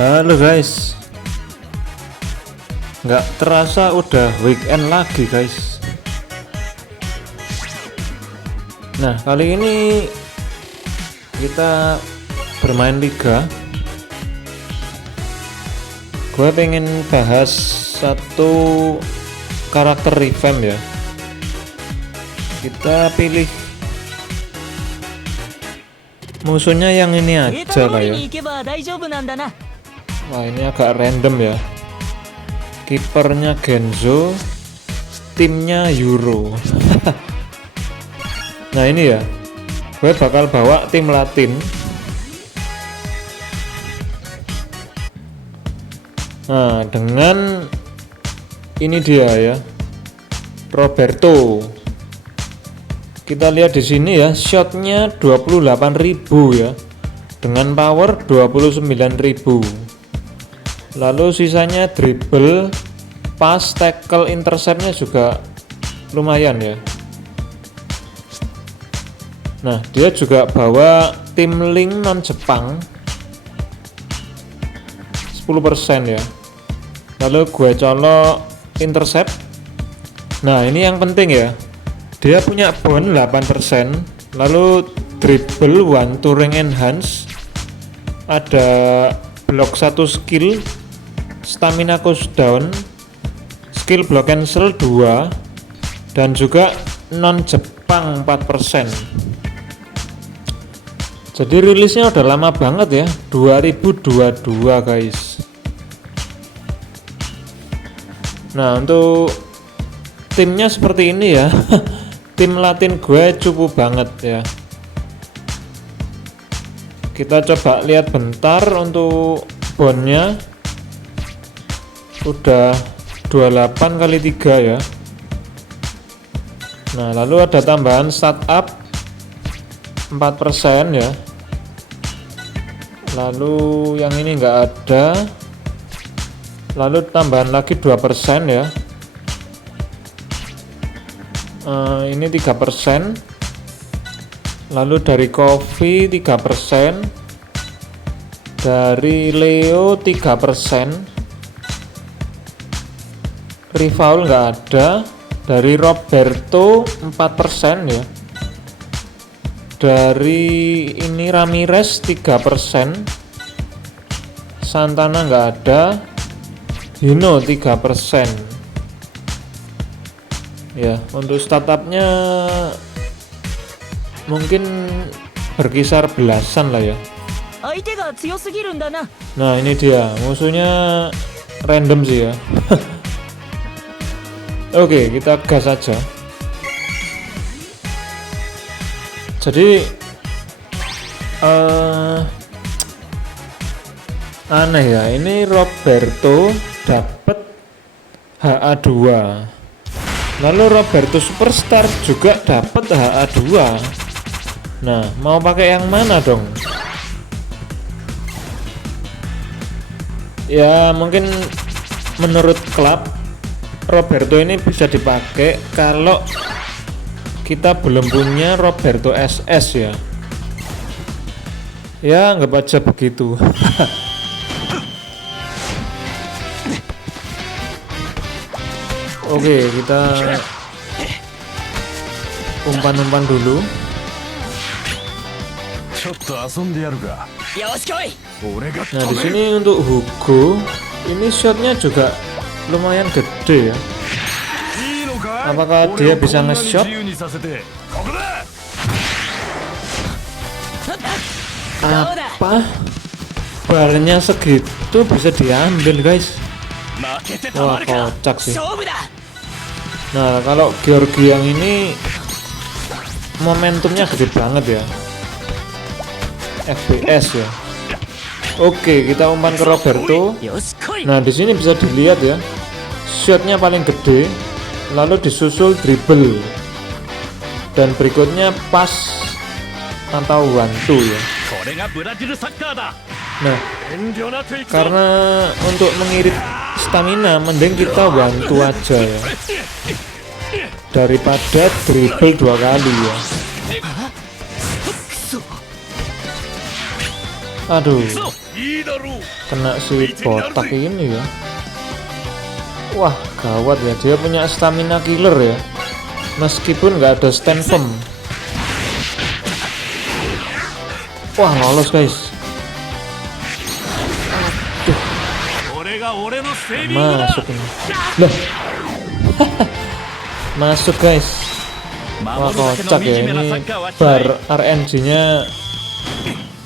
Halo guys, nggak terasa udah weekend lagi guys. Nah kali ini kita bermain liga. Gue pengen bahas satu karakter revamp ya. Kita pilih musuhnya yang ini aja lah ya. Wah ini agak random ya. Kipernya Genzo, timnya Euro. Nah ini ya, gue bakal bawa tim Latin. Nah dengan ini dia ya, Roberto. Kita lihat di sini ya, shotnya 28.000 ya, dengan power 29.000. Lalu sisanya dribble, pass, tackle, interceptnya juga lumayan ya. Nah dia juga bawa tim link non Jepang 10% ya. Lalu gue colok intercept. Nah ini yang penting ya, dia punya bond 8%. Lalu dribble, one touring enhance, ada block 1 skill, stamina cooldown, skill block cancel 2, dan juga non Jepang 4%. Jadi rilisnya udah lama banget ya, 2022 guys. Nah untuk timnya seperti ini ya. Tim Latin gue cukup banget ya. Kita coba lihat bentar untuk bondnya. Udah 28 kali 3 ya. Nah lalu ada tambahan startup 4% ya. Lalu yang ini enggak ada. Lalu tambahan lagi 2% ya. Ini 3%. Lalu dari Coffee 3%. Dari Leo 3%. Rival nggak ada. Dari Roberto 4% ya. Dari ini Ramirez 3%. Santana nggak ada. Hino 3% ya. Untuk startupnya mungkin berkisar belasan lah ya. Nah ini dia musuhnya, random sih ya. Oke, kita gas aja. Jadi aneh ya, ini Roberto dapat HA2, lalu Roberto Superstar juga dapat HA2. Nah mau pakai yang mana dong? Ya mungkin menurut klub Roberto ini bisa dipakai kalau kita belum punya Roberto SS ya. Ya anggap aja begitu. Oke, kita umpan-umpan dulu. Nah di sini untuk Hugo, ini shotnya juga lumayan gede ya. Apakah dia bisa nge-shot? Apa? Barnya segitu bisa diambil guys. Wah kocak sih. Nah kalau Georgie yang ini momentumnya gede banget ya, FPS ya. Oke, kita umpan ke Roberto. Nah di sini bisa dilihat ya, shotnya paling gede, lalu disusul dribble, dan berikutnya pas atau one two ya. Nah karena untuk mengirit stamina mending kita one two aja ya, daripada dribble 2 kali ya. Aduh, kena si botak ini ya. Wah gawat ya, dia punya stamina killer ya, meskipun nggak ada stand firm. Wah lolos guys. Masuk ini. Loh. Masuk guys. Wah kocak ya, ini bar RNG nya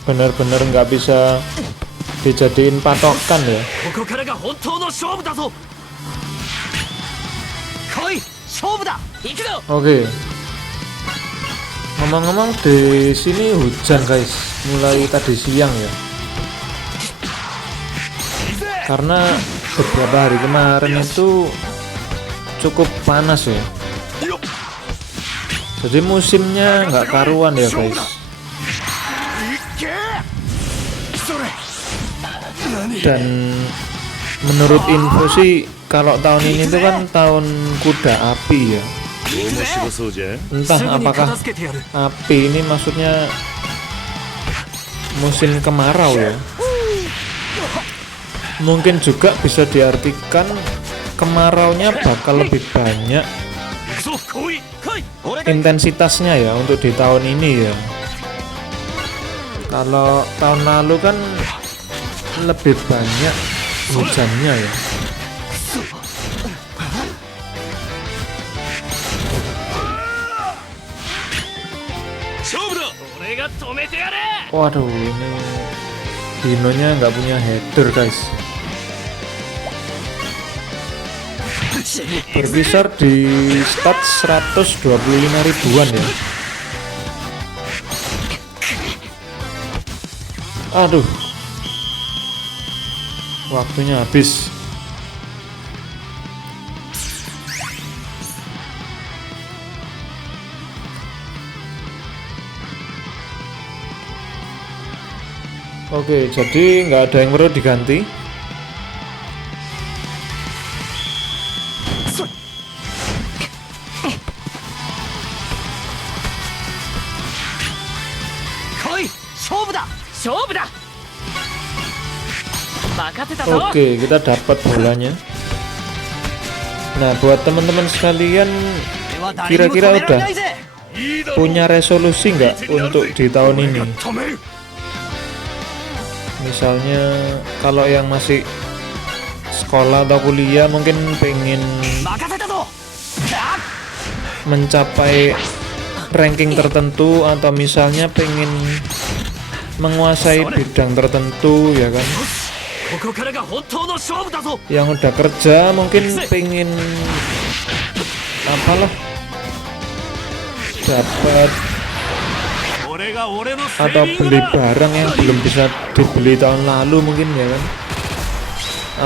bener-bener nggak bisa dijadiin patokan ya. Oke. Ngomong-ngomong di sini hujan guys, mulai tadi siang ya. Karena beberapa hari kemarin itu cukup panas ya. Jadi musimnya nggak karuan ya guys. Dan menurut info sih kalau tahun ini tuh kan tahun kuda api ya. Entah apakah api ini maksudnya musim kemarau ya. Mungkin juga bisa diartikan kemaraunya bakal lebih banyak intensitasnya ya untuk di tahun ini ya. Kalau tahun lalu kan lebih banyak hujannya ya. Waduh, ini Dinonya nggak punya header guys. Berkisar di stat 125 ribuan ya. Aduh, waktunya habis. Oke, jadi nggak ada yang perlu diganti. Oke, kita dapat bolanya. Nah, buat teman-teman sekalian, kira-kira udah punya resolusi nggak untuk di tahun ini? Misalnya kalau yang masih sekolah atau kuliah mungkin pengen mencapai ranking tertentu, atau misalnya pengen menguasai bidang tertentu ya kan. Yang udah kerja mungkin pengen apalah, dapat atau beli barang yang belum bisa dibeli tahun lalu mungkin ya kan,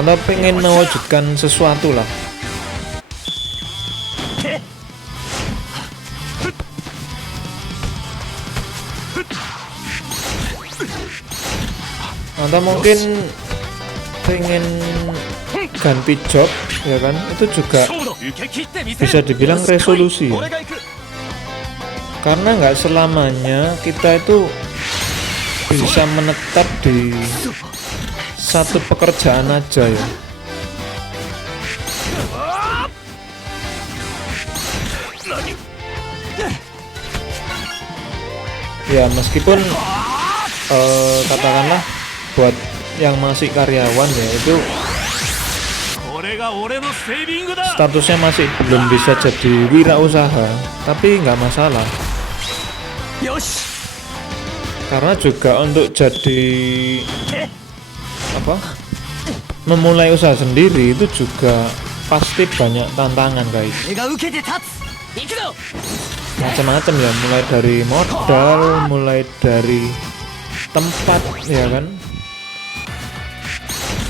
atau pengen mewujudkan sesuatu lah. Atau mungkin pengen ganti job ya kan, itu juga bisa dibilang resolusi ya. Karena nggak selamanya kita itu bisa menetap di satu pekerjaan aja ya. Ya meskipun katakanlah buat yang masih karyawan ya, itu statusnya masih belum bisa jadi wirausaha, tapi nggak masalah. Karena juga untuk jadi apa, memulai usaha sendiri itu juga pasti banyak tantangan guys. Macam-macam ya, mulai dari modal, mulai dari tempat ya kan,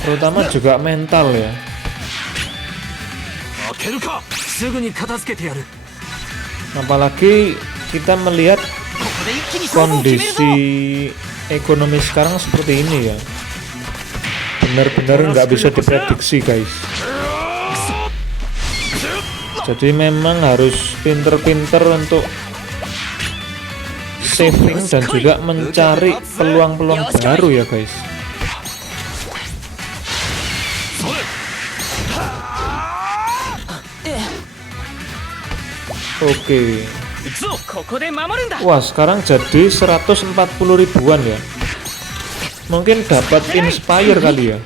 terutama juga mental ya. Apalagi kita melihat kondisi ekonomi sekarang seperti ini ya, benar-benar nggak bisa diprediksi guys. Jadi memang harus pinter-pinter untuk saving dan juga mencari peluang-peluang baru ya guys. Oke. Wah, sekarang jadi 140 ribuan ya. Mungkin dapat inspire kali ya.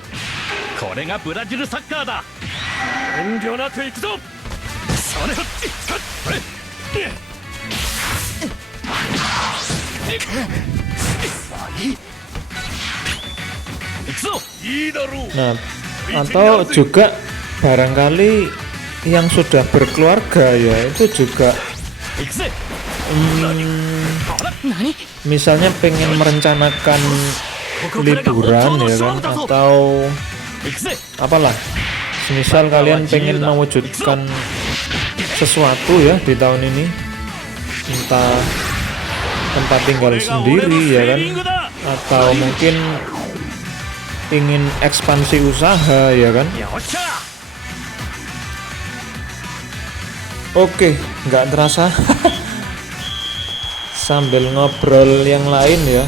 Nah, atau juga barangkali yang sudah berkeluarga ya, itu juga misalnya pengen merencanakan liburan ya kan, atau apalah, misal kalian pengen mewujudkan sesuatu ya di tahun ini, entah tempat tinggal sendiri ya kan, atau mungkin ingin ekspansi usaha ya kan. Oke, nggak terasa sambil ngobrol yang lain ya,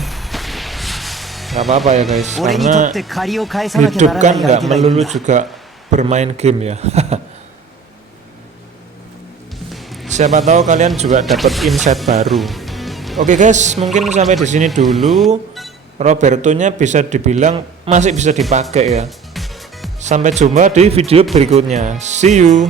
nggak apa-apa ya guys, karena hidup kan nggak melulu juga bermain game ya. Siapa tahu kalian juga dapat insight baru. Oke guys, mungkin sampai di sini dulu. Roberto-nya bisa dibilang masih bisa dipakai ya. Sampai jumpa di video berikutnya. See you.